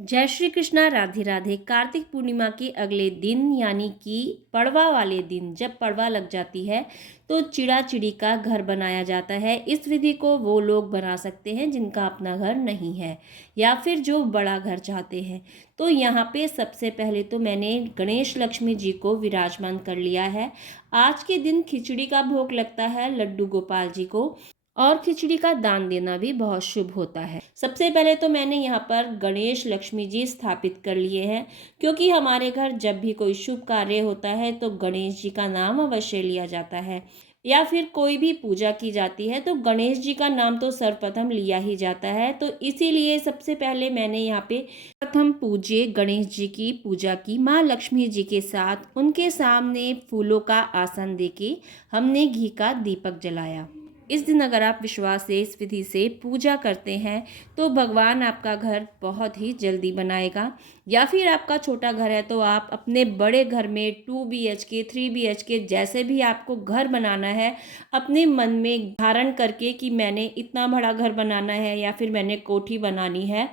जय श्री कृष्णा, राधे राधे। कार्तिक पूर्णिमा के अगले दिन यानी कि पड़वा वाले दिन जब पड़वा लग जाती है तो चिड़ा चिड़ी का घर बनाया जाता है। इस विधि को वो लोग बना सकते हैं जिनका अपना घर नहीं है या फिर जो बड़ा घर चाहते हैं। तो यहाँ पे सबसे पहले तो मैंने गणेश लक्ष्मी जी को विराजमान कर लिया है। आज के दिन खिचड़ी का भोग लगता है लड्डू गोपाल जी को, और खिचड़ी का दान देना भी बहुत शुभ होता है। सबसे पहले तो मैंने यहाँ पर गणेश लक्ष्मी जी स्थापित कर लिए हैं, क्योंकि हमारे घर जब भी कोई शुभ कार्य होता है तो गणेश जी का नाम अवश्य लिया जाता है, या फिर कोई भी पूजा की जाती है तो गणेश जी का नाम तो सर्वप्रथम लिया ही जाता है। तो इसीलिए सबसे पहले मैंने यहाँ पे प्रथम पूज्य गणेश जी की पूजा की। माँ लक्ष्मी जी के साथ उनके सामने फूलों का आसन देके हमने घी का दीपक जलाया। इस दिन अगर आप विश्वास से इस विधि से पूजा करते हैं तो भगवान आपका घर बहुत ही जल्दी बनाएगा। या फिर आपका छोटा घर है तो आप अपने बड़े घर में 2 BHK 3 BHK जैसे भी आपको घर बनाना है, अपने मन में धारण करके कि मैंने इतना बड़ा घर बनाना है या फिर मैंने कोठी बनानी है,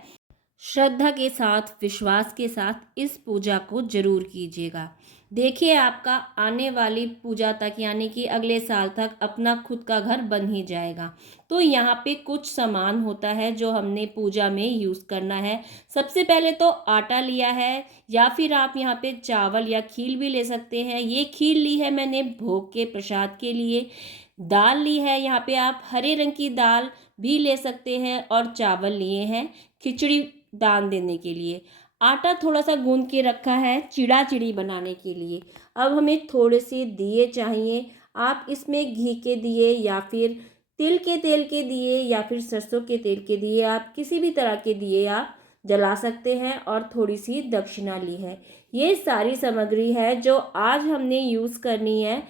श्रद्धा के साथ विश्वास के साथ इस पूजा को जरूर कीजिएगा। देखिए आपका आने वाली पूजा तक यानी कि अगले साल तक अपना खुद का घर बन ही जाएगा। तो यहाँ पे कुछ सामान होता है जो हमने पूजा में यूज़ करना है। सबसे पहले तो आटा लिया है, या फिर आप यहाँ पे चावल या खील भी ले सकते हैं। ये खील ली है मैंने भोग के प्रसाद के लिए। दाल ली है, यहाँ पे आप हरे रंग की दाल भी ले सकते हैं, और चावल लिए हैं खिचड़ी दान देने के लिए। आटा थोड़ा सा गूंद के रखा है चिड़ा चिड़ी बनाने के लिए। अब हमें थोड़े से दिए चाहिए। आप इसमें घी के दिए या फिर तिल के तेल के दिए या फिर सरसों के तेल के दिए, आप किसी भी तरह के दिए आप जला सकते हैं। और थोड़ी सी दक्षिणा ली है। ये सारी सामग्री है जो आज हमने यूज़ करनी है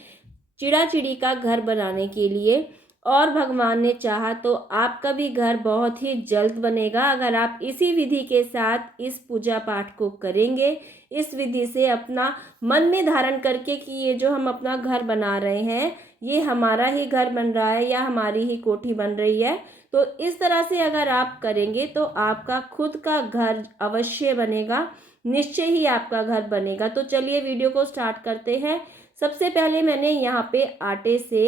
चिड़ा चिड़ी का घर बनाने के लिए। और भगवान ने चाहा तो आपका भी घर बहुत ही जल्द बनेगा अगर आप इसी विधि के साथ इस पूजा पाठ को करेंगे। इस विधि से अपना मन में धारण करके कि ये जो हम अपना घर बना रहे हैं ये हमारा ही घर बन रहा है या हमारी ही कोठी बन रही है। तो इस तरह से अगर आप करेंगे तो आपका खुद का घर अवश्य बनेगा, निश्चय ही आपका घर बनेगा। तो चलिए वीडियो को स्टार्ट करते हैं। सबसे पहले मैंने यहाँ पे आटे से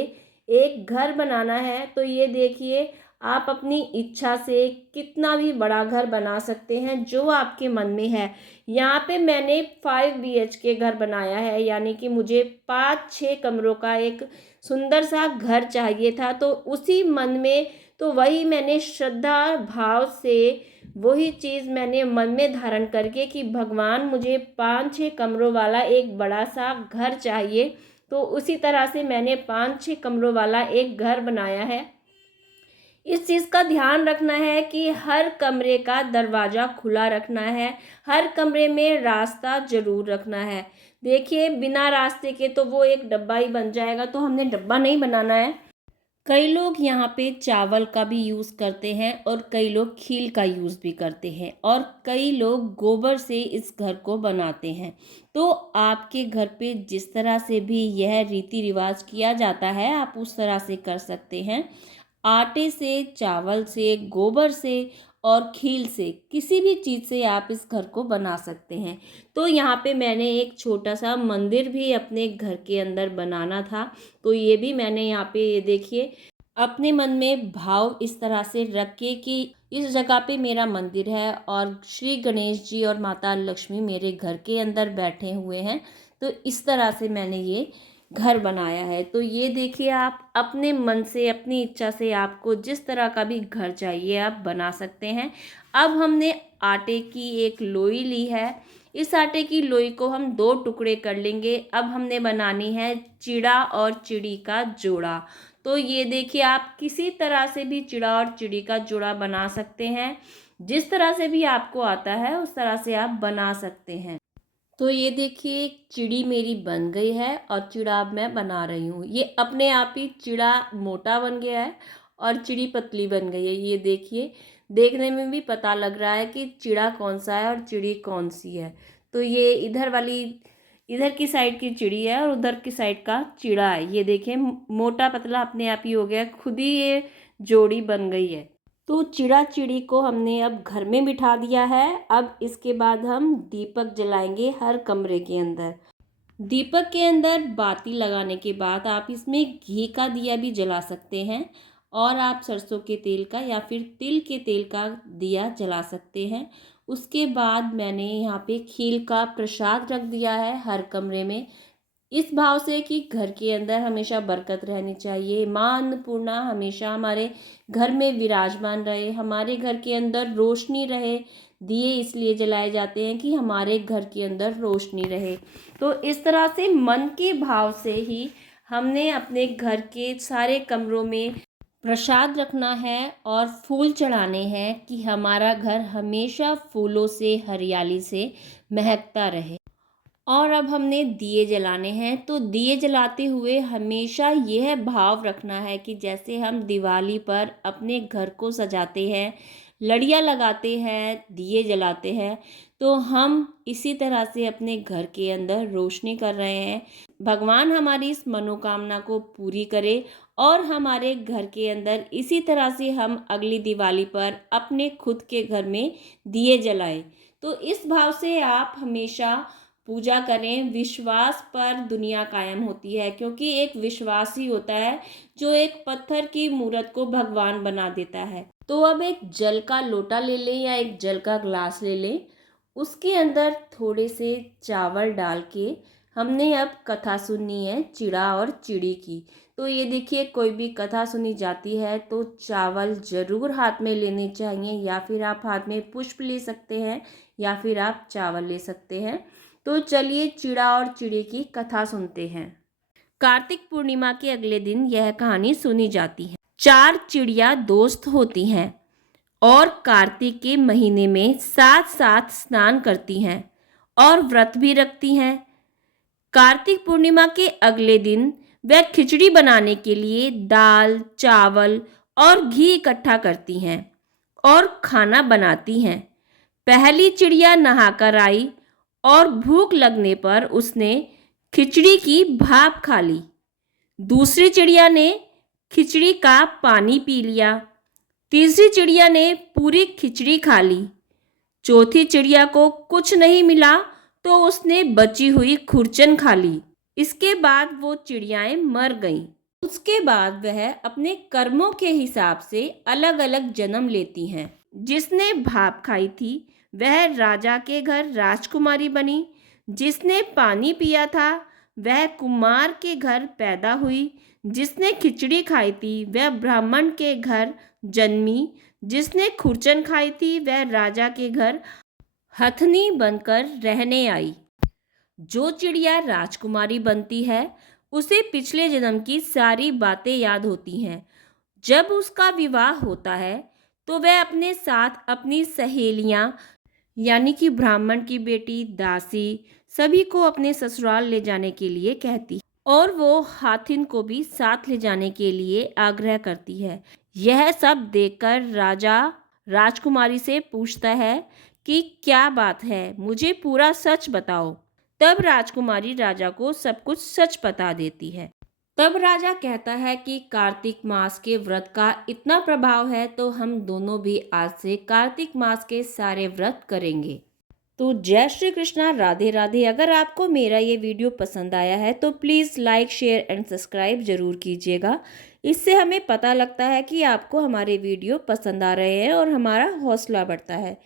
एक घर बनाना है। तो ये देखिए आप अपनी इच्छा से कितना भी बड़ा घर बना सकते हैं जो आपके मन में है। यहाँ पे मैंने 5 BHK घर बनाया है, यानी कि मुझे 5-6 कमरों का एक सुंदर सा घर चाहिए था। तो उसी मन में तो वही मैंने श्रद्धा भाव से वही चीज़ मैंने मन में धारण करके कि भगवान मुझे 5-6 कमरों वाला एक बड़ा सा घर चाहिए। तो उसी तरह से मैंने 5-6 कमरों वाला एक घर बनाया है। इस चीज़ का ध्यान रखना है कि हर कमरे का दरवाज़ा खुला रखना है, हर कमरे में रास्ता ज़रूर रखना है। देखिए बिना रास्ते के तो वो एक डब्बा ही बन जाएगा, तो हमने डब्बा नहीं बनाना है। कई लोग यहाँ पे चावल का भी यूज़ करते हैं और कई लोग खील का यूज़ भी करते हैं, और कई लोग गोबर से इस घर को बनाते हैं। तो आपके घर पे जिस तरह से भी यह रीति रिवाज किया जाता है आप उस तरह से कर सकते हैं। आटे से, चावल से, गोबर से और खील से किसी भी चीज़ से आप इस घर को बना सकते हैं। तो यहाँ पे मैंने एक छोटा सा मंदिर भी अपने घर के अंदर बनाना था। तो ये भी मैंने यहाँ पे ये देखिए अपने मन में भाव इस तरह से रख के कि इस जगह पे मेरा मंदिर है और श्री गणेश जी और माता लक्ष्मी मेरे घर के अंदर बैठे हुए हैं। तो इस तरह से मैंने ये घर बनाया है। तो ये देखिए आप अपने मन से अपनी इच्छा से आपको जिस तरह का भी घर चाहिए आप बना सकते हैं। अब हमने आटे की एक लोई ली है। इस आटे की लोई को हम 2 टुकड़े कर लेंगे। अब हमने बनानी है चिड़ा और चिड़ी का जोड़ा। तो ये देखिए आप किसी तरह से भी चिड़ा और चिड़ी का जोड़ा बना सकते हैं। जिस तरह से भी आपको आता है उस तरह से आप बना सकते हैं। तो ये देखिए चिड़ी मेरी बन गई है और चिड़ा अब मैं बना रही हूँ। ये अपने आप ही चिड़ा मोटा बन गया है और चिड़ी पतली बन गई है। ये देखिए देखने में भी पता लग रहा है कि चिड़ा कौन सा है और चिड़ी कौन सी है। तो ये इधर की साइड की चिड़ी है और उधर की साइड का चिड़ा है। ये देखिए मोटा पतला अपने आप ही हो गया, खुद ही ये जोड़ी बन गई है। तो चिड़ा चिड़ी को हमने अब घर में बिठा दिया है। अब इसके बाद हम दीपक जलाएंगे हर कमरे के अंदर। दीपक के अंदर बाती लगाने के बाद आप इसमें घी का दिया भी जला सकते हैं और आप सरसों के तेल का या फिर तिल के तेल का दिया जला सकते हैं। उसके बाद मैंने यहाँ पे खीर का प्रसाद रख दिया है हर कमरे में, इस भाव से कि घर के अंदर हमेशा बरकत रहनी चाहिए, माँ अन्नपूर्णा हमेशा हमारे घर में विराजमान रहे, हमारे घर के अंदर रोशनी रहे। दिए इसलिए जलाए जाते हैं कि हमारे घर के अंदर रोशनी रहे। तो इस तरह से मन के भाव से ही हमने अपने घर के सारे कमरों में प्रसाद रखना है और फूल चढ़ाने हैं कि हमारा घर हमेशा फूलों से, हरियाली से महकता रहे। और अब हमने दिए जलाने हैं, तो दिए जलाते हुए हमेशा यह भाव रखना है कि जैसे हम दिवाली पर अपने घर को सजाते हैं, लड़ियाँ लगाते हैं, दिए जलाते हैं, तो हम इसी तरह से अपने घर के अंदर रोशनी कर रहे हैं। भगवान हमारी इस मनोकामना को पूरी करे और हमारे घर के अंदर इसी तरह से हम अगली दिवाली पर अपने खुद के घर में दिए जलाएं। तो इस भाव से आप हमेशा पूजा करें। विश्वास पर दुनिया कायम होती है, क्योंकि एक विश्वास ही होता है जो एक पत्थर की मूर्त को भगवान बना देता है। तो अब एक जल का लोटा ले लें या एक जल का ग्लास ले लें, उसके अंदर थोड़े से चावल डाल के हमने अब कथा सुननी है चिड़ा और चिड़ी की। तो ये देखिए, कोई भी कथा सुनी जाती है तो चावल ज़रूर हाथ में लेने चाहिए, या फिर आप हाथ में पुष्प ले सकते हैं या फिर आप चावल ले सकते हैं। तो चलिए चिड़ा और चिड़ी की कथा सुनते हैं। कार्तिक पूर्णिमा के अगले दिन यह कहानी सुनी जाती है। 4 चिड़िया दोस्त होती हैं और कार्तिक के महीने में साथ साथ स्नान करती हैं और व्रत भी रखती हैं। कार्तिक पूर्णिमा के अगले दिन वह खिचड़ी बनाने के लिए दाल, चावल और घी इकट्ठा करती हैं और खाना बनाती हैं। पहली चिड़िया नहाकर आई और भूख लगने पर उसने खिचड़ी की भाप खा ली। दूसरी चिड़िया ने खिचड़ी का पानी पी लिया। तीसरी चिड़िया ने पूरी खिचड़ी खा ली। चौथी चिड़िया को कुछ नहीं मिला तो उसने बची हुई खुरचन खा ली। इसके बाद वो चिड़ियाएं मर गईं। उसके बाद वह अपने कर्मों के हिसाब से अलग अलग जन्म लेती हैं। जिसने भाप खाई थी वह राजा के घर राजकुमारी बनी। जिसने पानी पिया था वह कुमार के घर पैदा हुई। जिसने खिचड़ी खाई थी वह ब्राह्मण के घर जन्मी। जिसने खुरचन खाई थी वह राजा के घर हथनी बनकर रहने आई। जो चिड़िया राजकुमारी बनती है उसे पिछले जन्म की सारी बातें याद होती हैं। जब उसका विवाह होता है तो वह अपने साथ अपनी सहेलियां यानी कि ब्राह्मण की बेटी, दासी, सभी को अपने ससुराल ले जाने के लिए कहती और वो हाथिन को भी साथ ले जाने के लिए आग्रह करती है। यह सब देखकर राजा राजकुमारी से पूछता है कि क्या बात है, मुझे पूरा सच बताओ। तब राजकुमारी राजा को सब कुछ सच बता देती है। तब राजा कहता है कि कार्तिक मास के व्रत का इतना प्रभाव है तो हम दोनों भी आज से कार्तिक मास के सारे व्रत करेंगे। तो जय श्री कृष्णा, राधे राधे। अगर आपको मेरा ये वीडियो पसंद आया है तो please like, share and subscribe ज़रूर कीजिएगा। इससे हमें पता लगता है कि आपको हमारे वीडियो पसंद आ रहे हैं और हमारा हौसला बढ़ता है।